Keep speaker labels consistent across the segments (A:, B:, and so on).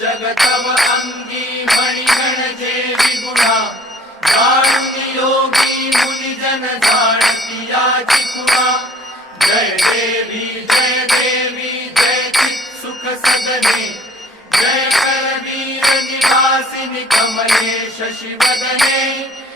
A: जगतव अंगी मणिगण जे म्हणजे विगुणा. जाणून योगी मुनी जन जाणती याची खुणा जय देवी जय देवी जय चित सुख सदने जय करवीर निवासिनी कमले शशिवदने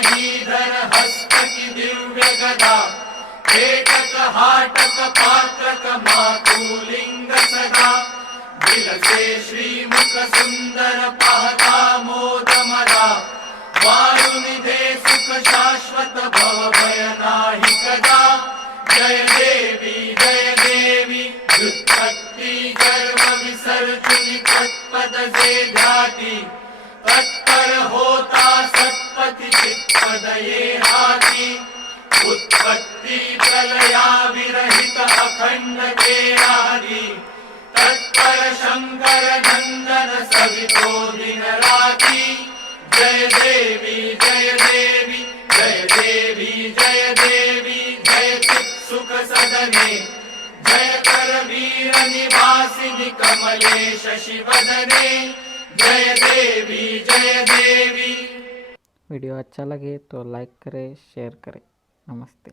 A: मणिधर हस्तकि दिव्यगदा हेटक हाटक पात्रक मातुलिङ्ग सदा। विलसे श्रीमुख सुन्दर पहता मोदमदा। वायुनिधे सुख शाश्वत भवभय नाहि कदा। जय देवी जय देवी व्युत्पत्ति गर्व विसर्जनि तत्पद से ध्याति तत्पर होता सत्य चित्पद ये हाती उत्पत्ती प्रलया विरहित अखंड ते आदी तत्पर शंकर नंदन सवितो दिन राती जय देवी जय देवी जय देवी जय देवी, जय चित सुख सदने। जय करवीर निवासिनी कमले शशिवदने जय देवी जय देवी।
B: वीडियो अच्छा लगे तो लाइक करें शेयर करें। नमस्ते।